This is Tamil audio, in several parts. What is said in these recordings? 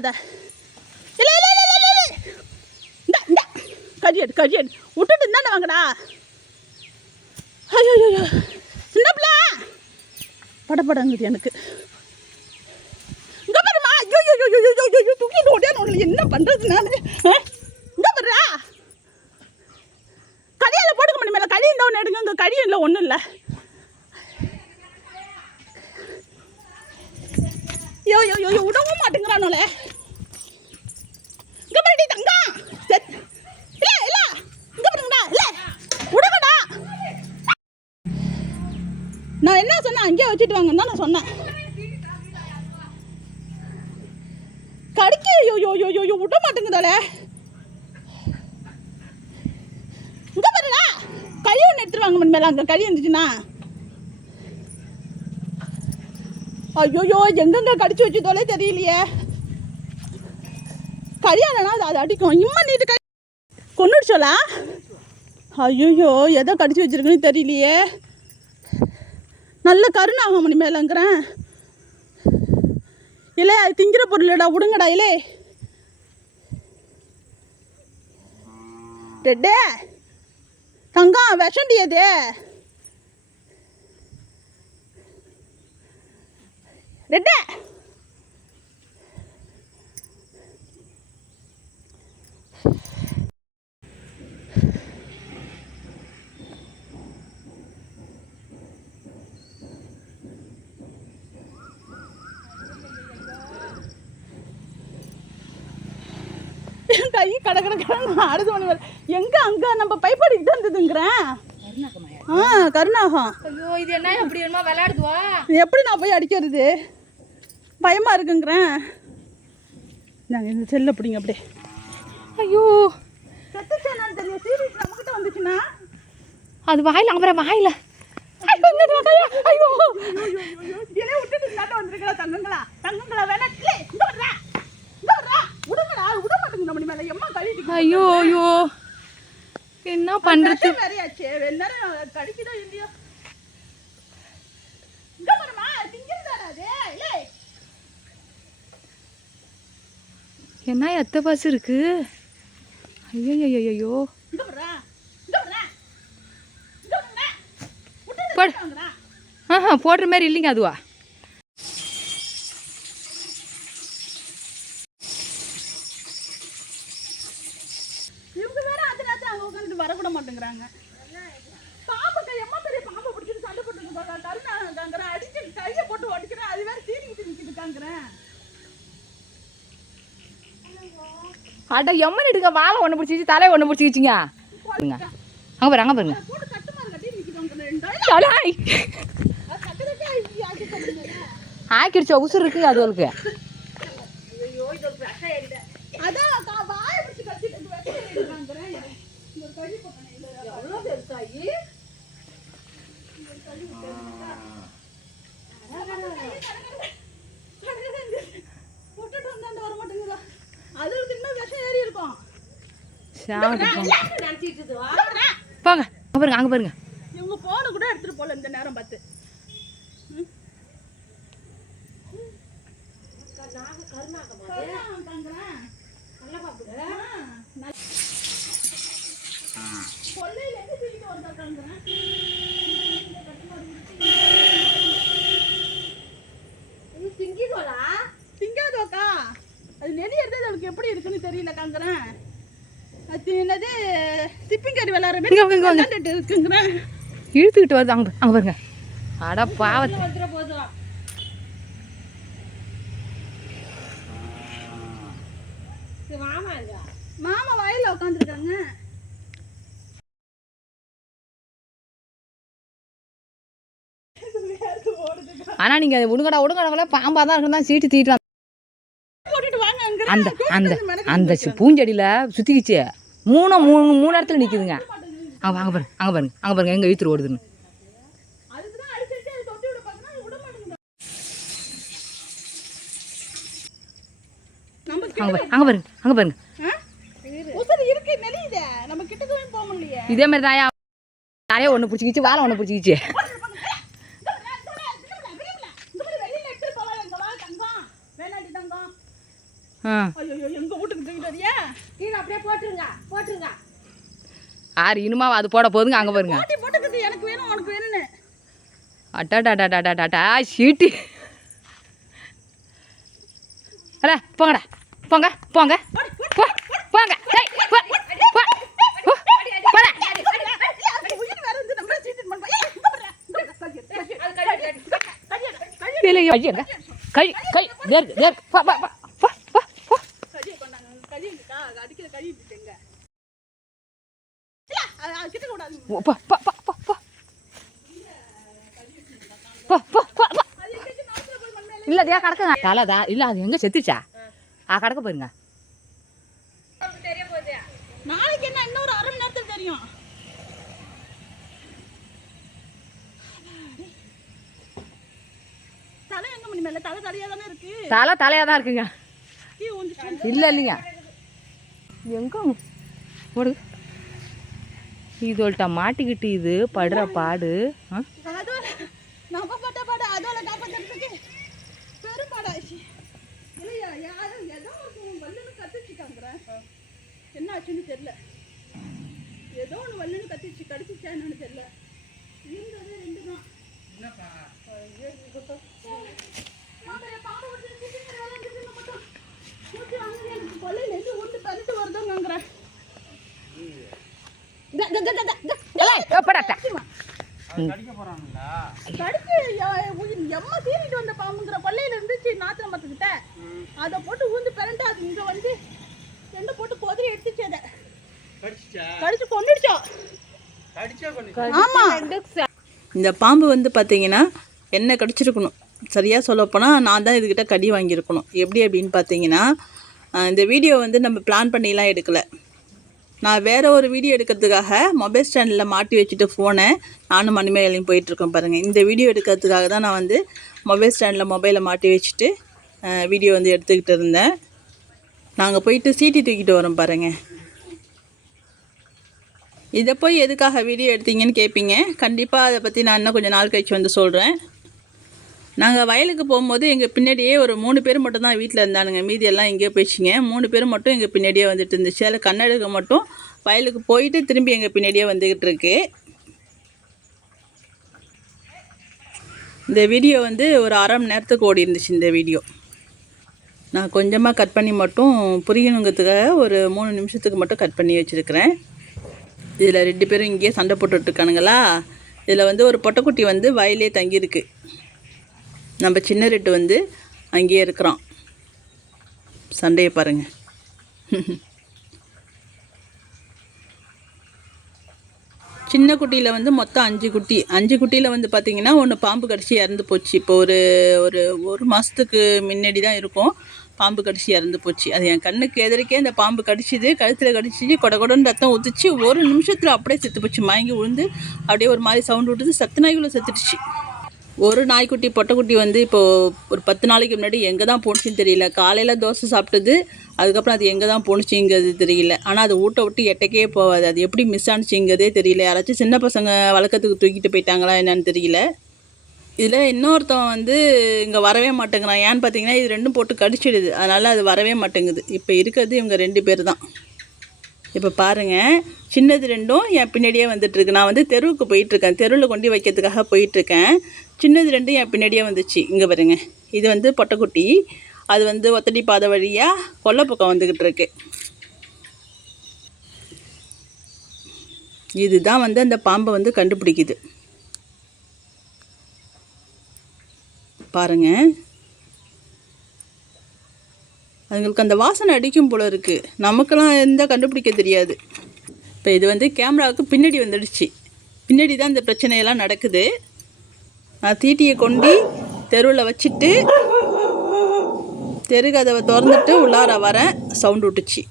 விட்டுறாத. இல்லை இல்லை இல்லை இல்லை இல்லை இந்த இந்த கரியடு விட்டுட்டு இருந்தானே வாங்கடா. ஐயோ ஐயோ சின்னப்பிள்ள படப்படங்குது எனக்கு. இங்கே பாருமா. ஐயோ ஐயோ ஐயோ ஐயோ தூக்கிட்டு ஓடியான்னு என்ன பண்ணுறது நான். இங்கே பாருடா கடியால் போட்டுக்க முடியுமில்ல. கடி இந்த ஒன்று எடுங்க. இங்கே கடி இல்லை ஒன்றும் இல்லை. ஐயோ ஐயோ ஐயோ விடவும் மாட்டேங்கிறானோல. இங்கே பாருடி தங்கம். இல்லை இல்லை இங்கே பாருங்கடா. இல்லை விடுங்கடா. நான் என்ன சொன்னேன் அங்கேயே வச்சுட்டு வாங்கன்னு தான் நான் சொன்னேன். கடிக்க ஐயோ ஐயோ ஐயோ விட மாட்டேங்குதாலே. இங்கே பாருடா கழி ஒன்று எடுத்துட்டு வாங்க மேலே. அங்கே கழி இருந்துச்சுன்னா ஐயோயோ எங்கெங்க கடிச்சு வச்சு தொலை தெரியலையே. கடியாலனா அது அடிக்கும். இம்மா நீட்டு கடி கொண்டுடுச்சோலா. ஐயோயோ எதை கடிச்சு வச்சிருக்குன்னு தெரியலையே. நல்ல கருணாகும் மணி மேலேங்கிறேன். இல்லை அது திங்கிற பொருளடா விடுங்கடா. இல்லை ரெட்டே தங்கம் விஷண்டி அது. ரெட்டே கை கடை அடுத்து மணி வர எங்க அங்க நம்ம பைப்படிக்கிட்டு இருந்ததுங்கிறேன். கருணாகம். ஐயோ இது என்ன எப்படி என்னமா விளையாடுதுவா. எப்படி நான் போய் அடிக்கிறது பயமா இருக்குங்கிறேன். நாங்கள் இந்த செல்ல பிடிங்க அப்படியே. ஐயோ செத்துச்சேன்னு தெரியும். சீரியஸ் நம்மகிட்ட வந்துச்சுன்னா அது வாயில் அப்புறம் வாயில். ஐயோ இதே விட்டுட்டு நாட்ட வந்துருக்கா. தங்கங்களா தங்கங்களா வேணா விடுங்கடா. விட மாட்டேங்க மணி மேலே. எம்மா கழிட்டு. ஐயோ ஐயோ என்ன பண்றது. வேறையாச்சு நேரம் கடிக்குதோ இல்லையோ. இங்க பாருமா திங்கிறதாடா அது. இல்லை என்ன எத்த பாசு இருக்கு. ஐயோ ஐயோ ஐயோ இங்க பாருடா. இங்க பாருடா. இங்க பாருடா. போடு. போடுற மாதிரி இல்லைங்க அதுவா. இவங்க வேற அந்த நேரத்தில் அங்கே உட்காந்துட்டு வரக்கூட மாட்டேங்கிறாங்க. பாம்புக்கு எம்மா பெரிய பாம்பை பிடிச்சிட்டு சண்டை போட்டு கருணாங்கிறேன். அடிச்சு கையை போட்டு உடைக்கிறேன். அது வேற தீனிக்கிட்டு நிற்கிட்டு இருக்காங்கிறேன். அட எம்மன் எடுங்க. வாழை ஒன்று பிடிச்சிச்சு தலையை ஒன்று பிடிச்சிக்கிச்சிங்க. அங்கே பாருங்க அங்கே பாருங்க. போட்டு கட்டுமாறு கட்டி நிற்கிறாங்க. ஆக்கிடுச்சு உசுறு இருக்குது அதுகளுக்கு. அதான் வாயை பிடிச்சி கட்டிட்டு இருக்காங்கிறேன். ஒரு கழி பக்கம் எவ்வளோ பெருசாகி விட்டுட்டு வந்தாண்ட வர மாட்டேங்குதா. அதுக்கு இன்னும் விஷம் ஏறி இருக்கும். போங்க அங்கே பாருங்க அங்கே பாருங்க. இவங்க போன கூட எடுத்துட்டு போல இந்த நேரம் பார்த்து. திங்காதோக்கா அது நெறி எடுத்தது அவளுக்கு எப்படி இருக்குன்னு தெரியல காங்கிறேன். அது என்னது சிப்பிங்கறி விளாட்ற மாதிரி இருக்குங்கிறேன். இழுத்துக்கிட்டு வருது. அங்கே அங்கே பாருங்க. அட பாவத்தை. மாமா வயல்ல உட்காந்துருக்காங்க. ஆனால் நீங்கள் உடுங்கடா பாம்பாக தான் இருக்குன்னு தான் சீட்டு தீட்டு அந்த அந்த அந்த பூஞ்செடியில் சுற்றிக்கிச்சு. மூணு இடத்துல நிற்குதுங்க. அங்கே பாருங்க அங்கே பாருங்க அங்கே பாருங்க எங்கே இழுத்துட்டு ஓடுதுன்னு. அங்கே பாருங்க அங்கே பாருங்க. இதே மாதிரி தாயா நிறைய ஒன்று பிடிச்சிக்கிச்சு. வாழை ஒன்று பிடிச்சிக்கிச்சு. ஆ ஐயோ எங்க வீட்டுக்கு தூக்கிட்டு வரியா? கீழே அப்படியே போட்டுருங்க. ஆறு இனிமா அது போட போதுங்க அங்கே பாருங்க. போட்டி போட்டுக்குது, எனக்கு வேணும் உனக்கு வேணும்னு. அட்டாடாடாடாடாடா ஷீட்டு. அட போங்கடா, போங்க போங்க போங்க. உயிர் வேற இருந்து நம்மள சீட்டு பண்ண. கை கை கறி கொண்டாங்க, கறி அடிக்கிற கறி விட்டுங்க. கிட்ட கூடாது. இல்லை அதே கிடக்குங்க தலைதா இல்லை அது எங்கே செத்துச்சா கிடக்க போயிருங்க. நாளைக்கு என்ன இன்னொரு 1/2 மணி நேரத்துக்கு தெரியும். தலை எங்க மணி மேல தலை தலையா தானே இருக்கு. தலையாக தான் இருக்குங்க. இல்லை இல்லைங்க எங்கே ஓடு இதோல்ட்ட மாட்டிக்கிட்டு இது படுற பாடு. நம்ம பட்ட பாடு அதோட காப்பாற்றுறதுக்கு பெரும் பாடாச்சு. இல்லையா யாரும் ஏதோ ஒரு வல்லுன்னு கத்துச்சுக்காங்கிறேன். என்ன ஆச்சுன்னு தெரியல. ஏதோ ஒன்று வல்லுன்னு கத்திச்சு, கடிச்சிச்சா என்னன்னு தெரியல. இருந்தது 2 தான். கொள்ளையிலேருந்து ஒன்று பறிட்டு வருதோங்கிறேன். கடிச்சு எம்மா சீறிட்டு வந்த பாம்புங்கிற கொள்ளையில இருந்துச்சு நாத்திர மரத்துக்கிட்ட. அதை போட்டு ஊந்து பிறண்டு அது இங்க வந்து 2 போட்டு கொதிரி எடுத்துச்சு. அதை கடிச்சு கொண்டுடுச்சோம். ஆமா இந்த பாம்பு வந்து பார்த்தீங்கன்னா என்ன கடிச்சிருக்கணும். சரியாக சொல்லப்போனால் நான் தான் இதுக்கிட்ட கடி வாங்கியிருக்கணும். எப்படி அப்படின்னு பார்த்தீங்கன்னா இந்த வீடியோ வந்து நம்ம பிளான் பண்ணிலாம் எடுக்கலை. நான் வேறு ஒரு வீடியோ எடுக்கிறதுக்காக மொபைல் ஸ்டாண்டில் மாட்டி வச்சுட்டு ஃபோனை நானும் மணிமேலையும் போயிட்டுருக்கேன் பாருங்கள். இந்த வீடியோ எடுக்கிறதுக்காக தான் நான் வந்து மொபைல் ஸ்டாண்டில் மொபைலை மாட்டி வச்சுட்டு வீடியோ வந்து எடுத்துக்கிட்டு இருந்தேன். நாங்கள் போயிட்டு சீட்டி தூக்கிட்டு வரோம் பாருங்கள். இதை போய் எதுக்காக வீடியோ எடுத்தீங்கன்னு கேட்பீங்க. கண்டிப்பாக அதை பற்றி நான் இன்னும் கொஞ்சம் நாள் கழிச்சு வந்து சொல்கிறேன். நாங்கள் வயலுக்கு போகும்போது எங்கள் பின்னாடியே ஒரு 3 பேர் மட்டும் தான் வீட்டில் இருந்தானுங்க. மீதி எல்லாம் எங்கேயோ போயிடுச்சிங்க. 3 பேர் மட்டும் எங்கள் பின்னாடியே வந்துட்டு இருந்துச்சு. அதில் கண்ணெடுக்க மட்டும் வயலுக்கு போயிட்டு திரும்பி எங்கள் பின்னாடியே வந்துக்கிட்டு இருக்கு. இந்த வீடியோ வந்து ஒரு 1/2 மணி நேரத்துக்கு ஓடி இருந்துச்சு. இந்த வீடியோ நான் கொஞ்சமாக கட் பண்ணி மட்டும் புரியணுங்கிறதுக்காக ஒரு 3 நிமிஷத்துக்கு மட்டும் கட் பண்ணி வச்சுருக்கிறேன். இதில் 2 பேரும் இங்கேயே சண்டை போட்டுட்ருக்கானுங்களா. இதில் வந்து ஒரு பொட்டைக்குட்டி வந்து வயலே தங்கியிருக்கு. நம்ம சின்ன ரெட்டு வந்து அங்கேயே இருக்கிறான். சண்டையை பாருங்கள். சின்ன குட்டியில் வந்து மொத்தம் 5 குட்டி. 5 குட்டியில் வந்து பார்த்திங்கன்னா ஒன்று பாம்பு கடிச்சு இறந்து போச்சு. இப்போ ஒரு மாதத்துக்கு முன்னாடி தான் இருக்கும். பாம்பு கடிச்சு இறந்து போச்சு. அது என் கண்ணுக்கு எதிர்க்கே அந்த பாம்பு கடிச்சிது. கழுத்தில் கடிச்சிச்சு. கொடன்னு ரத்தம் ஊற்றுச்சு. 1 நிமிஷத்தில் அப்படியே செத்து போச்சு. மயங்கி விழுந்து அப்படியே ஒரு மாதிரி சவுண்டு விட்டுது. சத்து நாய்க்குள்ளே செத்துடுச்சு. ஒரு நாய்க்குட்டி பொட்டைக்குட்டி வந்து இப்போது ஒரு 10 நாளைக்கு முன்னாடி எங்கே தான் போணுச்சின்னு தெரியல. காலையில் தோசை சாப்பிட்டது. அதுக்கப்புறம் அது எங்கே தான் போணுச்சிங்கிறது தெரியல. ஆனால் அது வீட்டை விட்டு எட்டக்கே போகாது. அது எப்படி மிஸ் ஆனுச்சிங்கிறதே தெரியல. யாராச்சும் சின்ன பசங்க வளர்க்கறதுக்கு தூக்கிட்டு போயிட்டாங்களா என்னன்னு தெரியல. இதில் இன்னொருத்தவன் வந்து இங்கே வரவே மாட்டேங்கிறான். ஏன்னு பார்த்தீங்கன்னா இது 2ம் போட்டு கடிச்சிடுது. அதனால் அது வரவே மாட்டேங்குது. இப்போ இருக்கிறது இவங்க 2 பேர் தான். இப்போ பாருங்கள், சின்னது 2ம் என் பின்னாடியே வந்துட்டுருக்கு. நான் வந்து தெருவுக்கு போயிட்டுருக்கேன். தெருவில் கொண்டு வைக்கிறதுக்காக போயிட்டுருக்கேன். சின்னது 2ம் என் பின்னாடியே வந்துச்சு. இங்கே பாருங்க, இது வந்து பொட்டைக்குட்டி. அது வந்து ஒத்தடி பாதை வழியாக கொல்லை பக்கம் வந்துக்கிட்டு இருக்கு. இதுதான் வந்து அந்த பாம்பை வந்து கண்டுபிடிக்குது. பாருங்க, அதுங்களுக்கு அந்த வாசனை அடிக்கும் போல இருக்குது. நமக்கெல்லாம் எந்த கண்டுபிடிக்க தெரியாது. இப்போ இது வந்து கேமராவுக்கு பின்னாடி வந்துடுச்சு. பின்னாடி தான் இந்த பிரச்சனையெல்லாம் நடக்குது. நான் தீட்டியை கொண்டு தெருவில் வச்சுட்டு தெரு கதவை திறந்துட்டு உள்ளார வரேன். சவுண்டு விட்டுச்சு.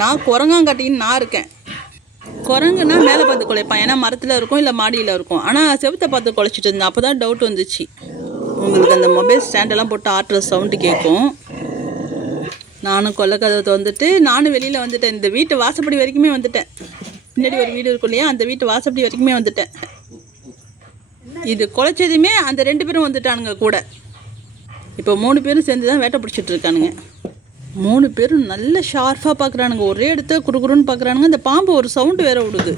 நான் குரங்காங்காட்டின்னு நான் இருக்கேன். குரங்குன்னா மேலே பார்த்து குலைப்பான். ஏன்னா மரத்தில் இருக்கும், இல்லை மாடியில் இருக்கும். ஆனால் செவத்தை பார்த்து குலைச்சிட்டு இருந்தேன். அப்போ தான் டவுட் வந்துச்சு. உங்களுக்கு அந்த மொபைல் ஸ்டாண்டெல்லாம் போட்டு ஆட்டுற சவுண்டு கேட்கும். நானும் கொல்லை கதவை திறந்துட்டு நானும் வெளியில் வந்துட்டேன். இந்த வீட்டு வாசப்படி வரைக்குமே வந்துட்டேன். பின்னாடி ஒரு வீடு இருக்கும் இல்லையா, அந்த வீட்டு வாசப்படி வரைக்குமே வந்துட்டேன். இது குலைச்சதுமே அந்த 2 பேரும் வந்துட்டானுங்க கூட. இப்போ 3 பேரும் சேர்ந்து தான் வேட்டை பிடிச்சிட்டு இருக்கானுங்க. 3 பேரும் நல்ல ஷார்ப்பாக பார்க்குறானுங்க. ஒரே இடத்த குறுகுறுன்னு பார்க்குறானுங்க. இந்த பாம்பு ஒரு சவுண்டு வேற விடுது.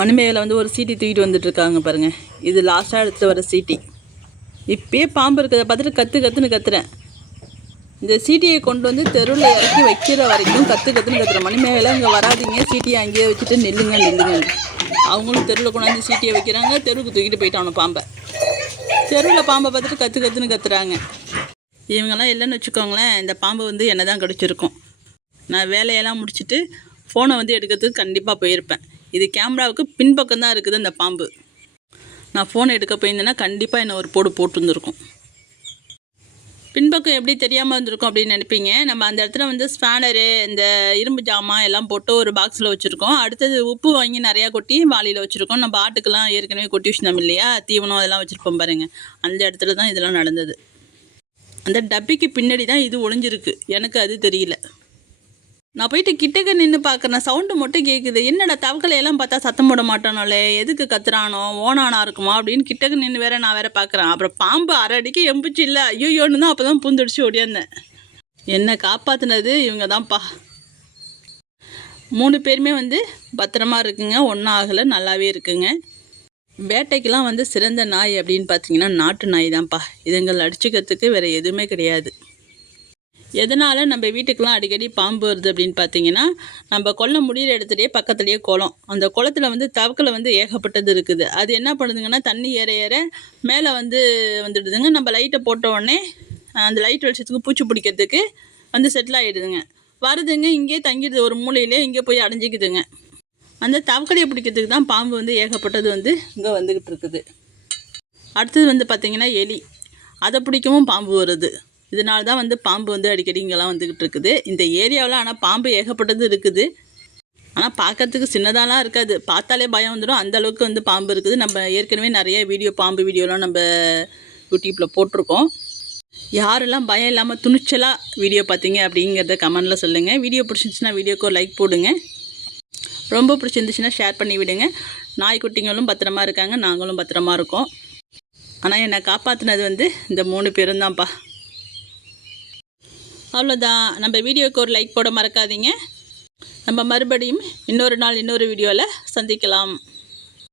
மணிமேகலை வந்து ஒரு சீட்டி தூக்கிட்டு வந்துட்டுருக்காங்க பாருங்கள். இது லாஸ்ட்டாக எடுத்துகிட்டு வர சீட்டி. இப்போயே பாம்பு இருக்கிறத பார்த்துட்டு கற்றுன்னு கத்துறேன். இந்த சீட்டியை கொண்டு வந்து தெருவில் இறக்கி வைக்கிற வரைக்கும் கற்றுன்னு கத்துறேன். மணிமேகலை இங்கே வராதிங்க, சீட்டியை அங்கேயே வச்சுட்டு நில்லுங்க. அவங்களும் தெருவில் கொண்டாந்து சீட்டியை வைக்கிறாங்க. தெருவுக்கு தூக்கிட்டு போயிட்டானோ பாம்பை. தெருவில் பாம்பை பார்த்துட்டு கற்றுன்னு கத்துறாங்க. இவங்கெல்லாம் இல்லைன்னு வச்சுக்கோங்களேன், இந்த பாம்பு வந்து என்ன தான் கடிச்சிருக்கும். நான் வேலையெல்லாம் முடிச்சுட்டு ஃபோனை வந்து எடுக்கிறதுக்கு கண்டிப்பாக போயிருப்பேன். இது கேமராவுக்கு பின்பக்கம் தான் இருக்குது அந்த பாம்பு. நான் ஃபோனை எடுக்க போயிருந்தேன்னா கண்டிப்பாக என்ன ஒரு போட்டுருந்துருக்கும். பின்பக்கம் எப்படி தெரியாமல் இருந்திருக்கும் அப்படின்னு நினைப்பீங்க. நம்ம அந்த இடத்துல வந்து ஸ்பேனரு, இந்த இரும்பு ஜாமான் எல்லாம் போட்டு ஒரு பாக்ஸில் வச்சுருக்கோம். அடுத்தது உப்பு வாங்கி நிறையா கொட்டி வாளியில் வச்சுருக்கோம். நம்ம ஆட்டுக்கெல்லாம் ஏற்கனவே கொட்டி வச்சுருந்தோம் இல்லையா, தீவனம் அதெல்லாம் வச்சுருப்போம் பாருங்கள். அந்த இடத்துல தான் இதெல்லாம் நடந்தது. அந்த டப்பிக்கு பின்னாடி தான் இது ஒளிஞ்சிருக்கு. எனக்கு அது தெரியல. நான் போயிட்டு கிட்டக்க நின்று பார்க்குறேன். சவுண்டு மட்டும் கேட்குது. என்னடா தவக்கலையெல்லாம் பார்த்தா சத்தம் போட மாட்டானோலே, எதுக்கு கத்துறானோ, ஓனானா இருக்குமா அப்படின்னு கிட்டக்க நின்று நான் வேற பார்க்குறேன். அப்புறம் பாம்பு அரை அடிக்கு எம்பிச்சு இல்லை, ஐயோன்னு தான் அப்போ தான் பூந்துடிச்சு ஓடியாந்தேன். என்னை காப்பாற்றினது இவங்க தான்ப்பா. 3 பேருமே வந்து பத்திரமா இருக்குங்க, ஒன்றும் ஆகலை, நல்லாவே இருக்குங்க. வேட்டைக்கெலாம் வந்து சிறந்த நாய் அப்படின்னு பார்த்தீங்கன்னா நாட்டு நாய் தான்ப்பா. இதுங்களை அடிச்சுக்கிறதுக்கு வேறு எதுவுமே கிடையாது. எதனால் நம்ம வீட்டுக்கெலாம் அடிக்கடி பாம்பு வருது அப்படின்னு பார்த்தீங்கன்னா, நம்ம கொல்ல முடிகிற இடத்துலையே பக்கத்துலேயே குளம். அந்த குளத்தில் வந்து தவக்கலை வந்து ஏகப்பட்டது இருக்குது. அது என்ன பண்ணுதுங்கன்னா, தண்ணி ஏற மேலே வந்துடுதுங்க. நம்ம லைட்டை போட்ட உடனே அந்த லைட் வெளிச்சத்துக்கு பூச்சி பிடிக்கிறதுக்கு வந்து செட்டில் ஆகிடுதுங்க. வருதுங்க, இங்கேயே தங்கிடுது, ஒரு மூலையிலே இங்கே போய் அடைஞ்சிக்குதுங்க. அந்த தவக்கலையை பிடிக்கிறதுக்கு தான் பாம்பு வந்து ஏகப்பட்டது வந்து இங்கே வந்துக்கிட்டு இருக்குது. அடுத்தது வந்து பார்த்திங்கன்னா எலி. அதை பிடிக்கவும் பாம்பு வருது. இதனால தான் வந்து பாம்பு வந்து அடிக்கடி இங்கெல்லாம் வந்துக்கிட்டு இருக்குது. இந்த ஏரியாவில் ஆனால் பாம்பு ஏகப்பட்டது இருக்குது. ஆனால் பார்க்கறதுக்கு சின்னதாலாம் இருக்காது, பார்த்தாலே பயம் வந்துடும். அந்தளவுக்கு வந்து பாம்பு இருக்குது. நம்ம ஏற்கனவே நிறைய பாம்பு வீடியோலாம் நம்ம யூடியூப்பில் போட்டிருக்கோம். யாரெல்லாம் பயம் இல்லாமல் துணிச்சலாக வீடியோ பார்த்தீங்க அப்படிங்கிறத கமெண்டில் சொல்லுங்கள். வீடியோ பிடிச்சிருந்துச்சுன்னா வீடியோக்கு ஒரு லைக் போடுங்க. ரொம்ப பிடிச்சிருந்துச்சுன்னா ஷேர் பண்ணி விடுங்க. நாய்க்குட்டிங்களும் பத்திரமா இருக்காங்க, நாங்களும் பத்திரமா இருக்கோம். ஆனால் என்னை காப்பாற்றினது வந்து இந்த 3 பேரும் தான்ப்பா. அவ்வளோதான். நம்ம வீடியோவுக்கு ஒரு லைக் போட மறக்காதீங்க. நம்ம மறுபடியும் இன்னொரு நாள் இன்னொரு வீடியோவில் சந்திக்கலாம்.